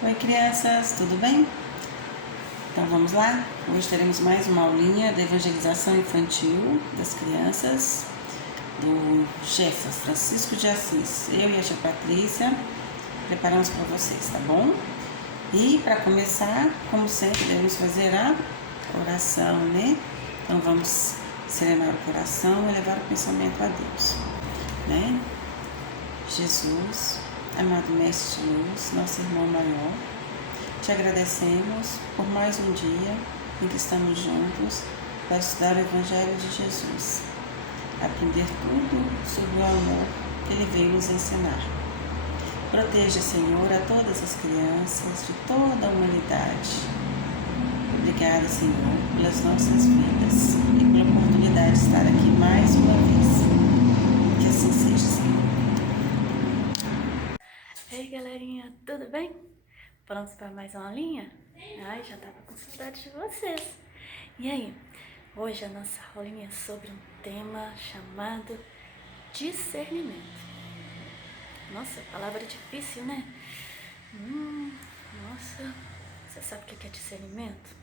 Oi crianças, tudo bem? Então vamos lá? Hoje teremos mais uma aulinha da evangelização infantil das crianças do Jefas Francisco de Assis. Eu e a tia Patrícia preparamos para vocês, tá bom? E para começar, como sempre, devemos fazer a oração, né? Então vamos serenar o coração e levar o pensamento a Deus, né? Jesus, amado Mestre de Luz, nosso irmão maior, te agradecemos por mais um dia em que estamos juntos para estudar o Evangelho de Jesus, aprender tudo sobre o amor que Ele veio nos ensinar. Proteja, Senhor, a todas as crianças de toda a humanidade. Obrigada, Senhor, pelas nossas vidas e pela oportunidade de estar aqui mais uma vez. Que assim seja, Senhor. Ei galerinha, tudo bem? Prontos para mais uma aulinha? Ai, já tava com saudade de vocês. E aí, hoje a nossa aulinha é sobre um tema chamado discernimento. Nossa, palavra difícil, né? Nossa, você sabe o que é discernimento?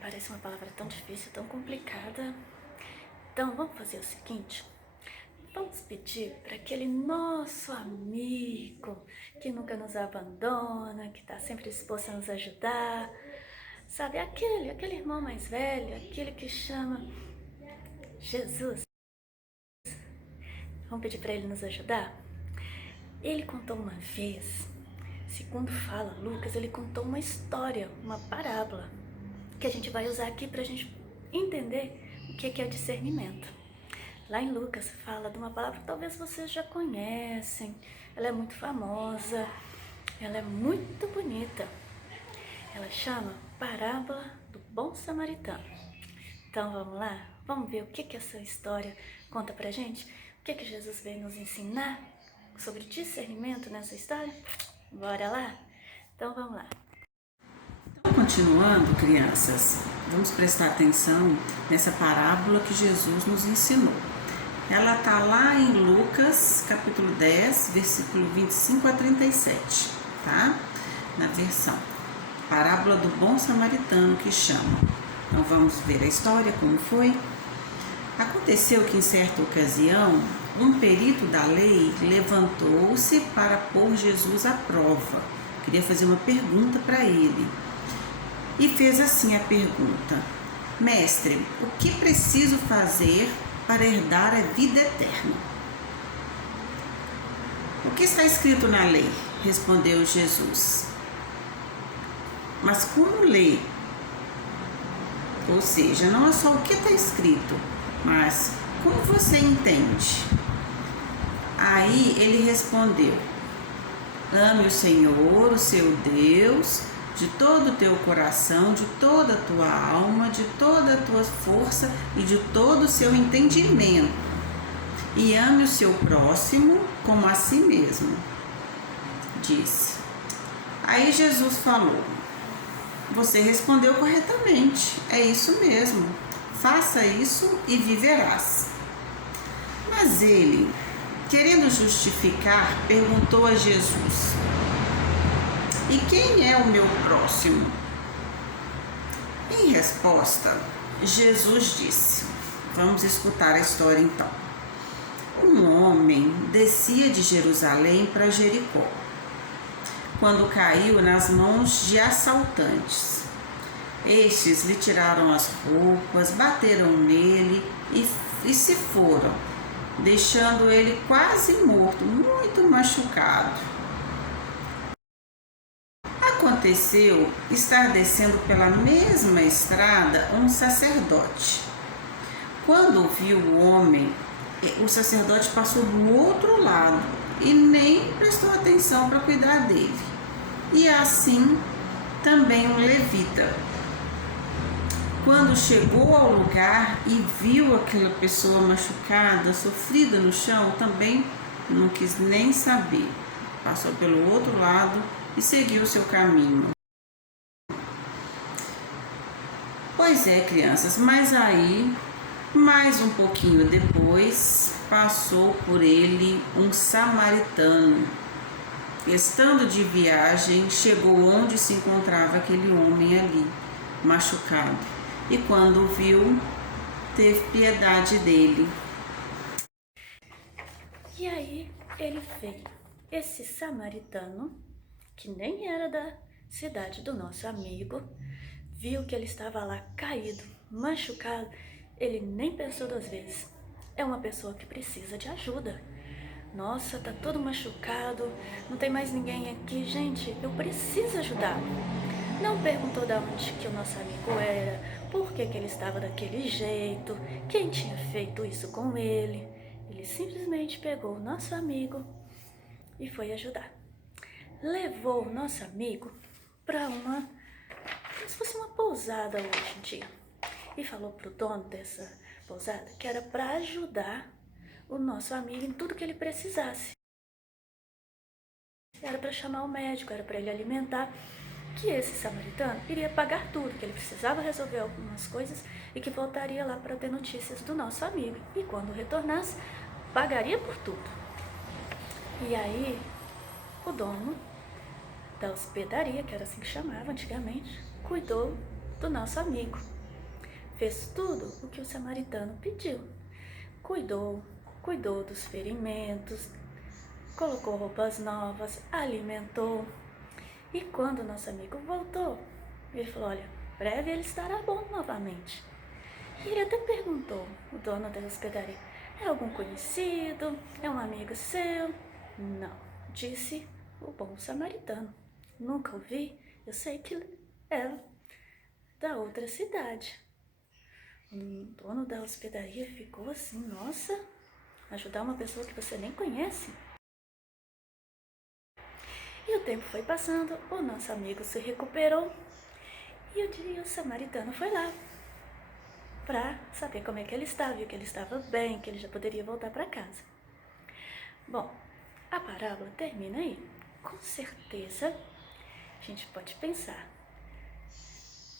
Parece uma palavra tão difícil, tão complicada. Então, vamos fazer o seguinte. Vamos pedir para aquele nosso amigo que nunca nos abandona, que está sempre disposto a nos ajudar, sabe? Aquele irmão mais velho, aquele que chama Jesus. Vamos pedir para ele nos ajudar? Ele contou uma vez, segundo fala Lucas, ele contou uma história, uma parábola, que a gente vai usar aqui para a gente entender o que é o discernimento. Lá em Lucas fala de uma palavra que talvez vocês já conhecem, ela é muito famosa, ela é muito bonita. Ela chama Parábola do Bom Samaritano. Então vamos lá? Vamos ver o que essa história conta pra gente? O que Jesus veio nos ensinar sobre discernimento nessa história? Bora lá? Então vamos lá. Então, continuando, crianças, vamos prestar atenção nessa parábola que Jesus nos ensinou. Ela está lá em Lucas, capítulo 10, versículo 25 a 37, tá? Na versão. Parábola do Bom Samaritano que chama. Então vamos ver a história, como foi. Aconteceu que em certa ocasião, um perito da lei levantou-se para pôr Jesus à prova. Queria fazer uma pergunta para ele. E fez assim a pergunta: Mestre, o que preciso fazer para herdar a vida eterna? O que está escrito na lei? Respondeu Jesus. Mas como ler? Ou seja, não é só o que está escrito, mas como você entende? Aí ele respondeu: ame o Senhor, o seu Deus, de todo o teu coração, de toda a tua alma, de toda a tua força e de todo o seu entendimento. E ame o seu próximo como a si mesmo, disse. Aí Jesus falou: você respondeu corretamente, é isso mesmo, faça isso e viverás. Mas ele, querendo justificar, perguntou a Jesus: e quem é o meu próximo? Em resposta, Jesus disse, vamos escutar a história então. Um homem descia de Jerusalém para Jericó, quando caiu nas mãos de assaltantes. Estes lhe tiraram as roupas, bateram nele e se foram, deixando ele quase morto, muito machucado. Aconteceu estar descendo pela mesma estrada um sacerdote. Quando viu o homem, o sacerdote passou do outro lado e nem prestou atenção para cuidar dele. E assim também um levita. Quando chegou ao lugar e viu aquela pessoa machucada, sofrida no chão, também não quis nem saber. Passou pelo outro lado e seguiu o seu caminho. Pois é, crianças, mas aí, mais um pouquinho depois, passou por ele um samaritano. Estando de viagem, chegou onde se encontrava aquele homem ali, machucado, e quando o viu, teve piedade dele. E aí ele veio, esse samaritano, que nem era da cidade do nosso amigo, viu que ele estava lá caído, machucado, ele nem pensou duas vezes. É uma pessoa que precisa de ajuda. Nossa, tá todo machucado, não tem mais ninguém aqui. Gente, eu preciso ajudar. Não perguntou de onde que o nosso amigo era, por que ele estava daquele jeito, quem tinha feito isso com ele. Ele simplesmente pegou o nosso amigo e foi ajudar. Levou o nosso amigo para como se fosse uma pousada hoje em dia. E falou pro dono dessa pousada que era para ajudar o nosso amigo em tudo que ele precisasse. Era para chamar o médico, era para ele alimentar, que esse samaritano iria pagar tudo, que ele precisava resolver algumas coisas e que voltaria lá para ter notícias do nosso amigo. E quando retornasse, pagaria por tudo. E aí, o dono da hospedaria, que era assim que chamava antigamente, cuidou do nosso amigo. Fez tudo o que o samaritano pediu. Cuidou dos ferimentos, colocou roupas novas, alimentou. E quando o nosso amigo voltou, ele falou, olha, breve ele estará bom novamente. E ele até perguntou, o dono da hospedaria, é algum conhecido? É um amigo seu? Não, disse o bom samaritano. Nunca ouvi, eu sei que é da outra cidade. O dono da hospedaria ficou assim, nossa, ajudar uma pessoa que você nem conhece? E o tempo foi passando, o nosso amigo se recuperou e o samaritano foi lá para saber como é que ele estava, viu que ele estava bem, que ele já poderia voltar para casa. Bom, a parábola termina aí. Com certeza, a gente pode pensar,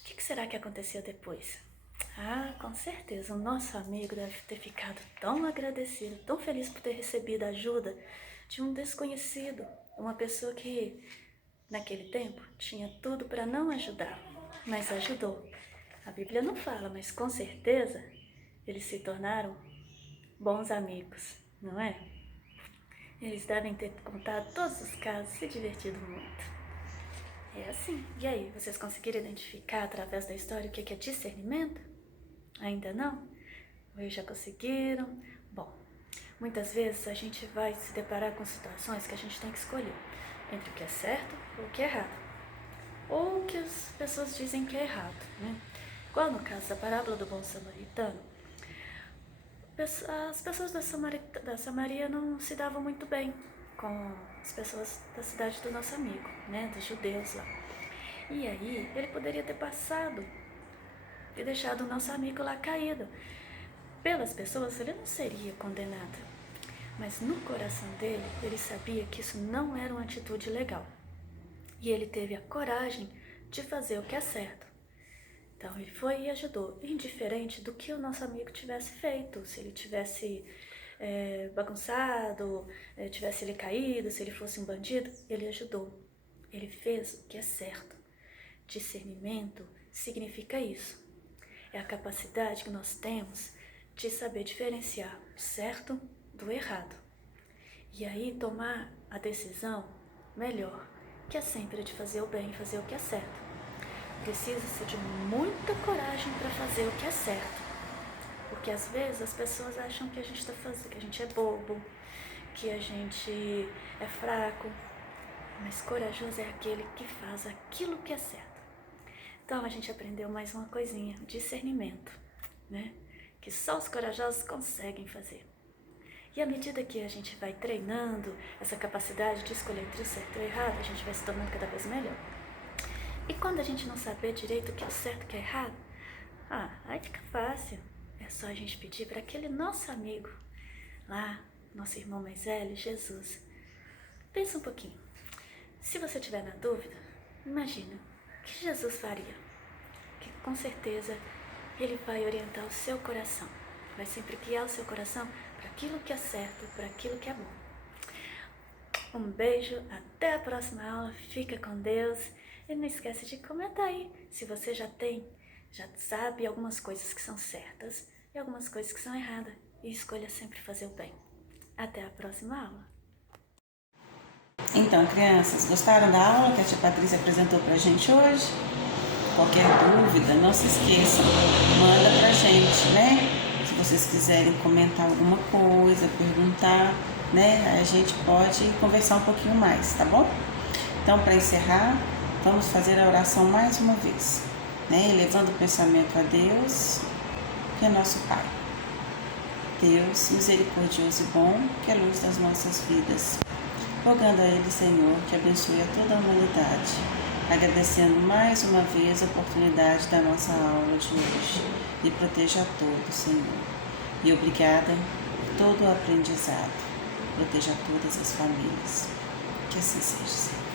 o que será que aconteceu depois? Ah, com certeza, o nosso amigo deve ter ficado tão agradecido, tão feliz por ter recebido a ajuda de um desconhecido, uma pessoa que, naquele tempo, tinha tudo para não ajudar, mas ajudou. A Bíblia não fala, mas com certeza eles se tornaram bons amigos, não é? Eles devem ter contado todos os casos, se divertido muito. É assim. E aí, vocês conseguiram identificar através da história o que é discernimento? Ainda não? Ou já conseguiram? Bom, muitas vezes a gente vai se deparar com situações que a gente tem que escolher entre o que é certo ou o que é errado. Ou o que as pessoas dizem que é errado, né? Igual no caso da parábola do bom samaritano, as pessoas da Samaria não se davam muito bem com as pessoas da cidade do nosso amigo, né, dos judeus lá. E aí ele poderia ter passado e deixado o nosso amigo lá caído. Pelas pessoas ele não seria condenado, mas no coração dele ele sabia que isso não era uma atitude legal. E ele teve a coragem de fazer o que é certo. Então ele foi e ajudou, indiferente do que o nosso amigo tivesse feito, se ele tivesse bagunçado, tivesse ele caído, se ele fosse um bandido, ele ajudou. Ele fez o que é certo. Discernimento significa isso. É a capacidade que nós temos de saber diferenciar o certo do errado. E aí tomar a decisão melhor, que é sempre de fazer o bem, fazer o que é certo. Precisa-se de muita coragem para fazer o que é certo. Porque às vezes as pessoas acham que a gente está fazendo, que a gente é bobo, que a gente é fraco. Mas corajoso é aquele que faz aquilo que é certo. Então a gente aprendeu mais uma coisinha, discernimento, né? Que só os corajosos conseguem fazer. E à medida que a gente vai treinando essa capacidade de escolher entre o certo e o errado, a gente vai se tornando cada vez melhor. E quando a gente não saber direito o que é o certo e o que é errado, aí fica fácil. É só a gente pedir para aquele nosso amigo lá, nosso irmão mais velho, Jesus. Pensa um pouquinho. Se você estiver na dúvida, imagina o que Jesus faria. Que com certeza ele vai orientar o seu coração. Vai sempre guiar o seu coração para aquilo que é certo, para aquilo que é bom. Um beijo, até a próxima aula, fica com Deus e não esquece de comentar aí se você já sabe algumas coisas que são certas e algumas coisas que são erradas e escolha sempre fazer o bem. Até a próxima aula. Então, crianças, gostaram da aula que a tia Patrícia apresentou pra gente hoje? Qualquer dúvida, não se esqueçam, manda pra gente, né? Se vocês quiserem comentar alguma coisa, perguntar, né? A gente pode conversar um pouquinho mais, tá bom? Então, para encerrar, vamos fazer a oração mais uma vez, né? Elevando o pensamento a Deus, que é nosso Pai. Deus misericordioso e bom, que é a luz das nossas vidas. Rogando a Ele, Senhor, que abençoe a toda a humanidade, agradecendo mais uma vez a oportunidade da nossa aula de hoje e proteja a todos, Senhor. E obrigada por todo o aprendizado, proteja todas as famílias. Que assim seja, Senhor.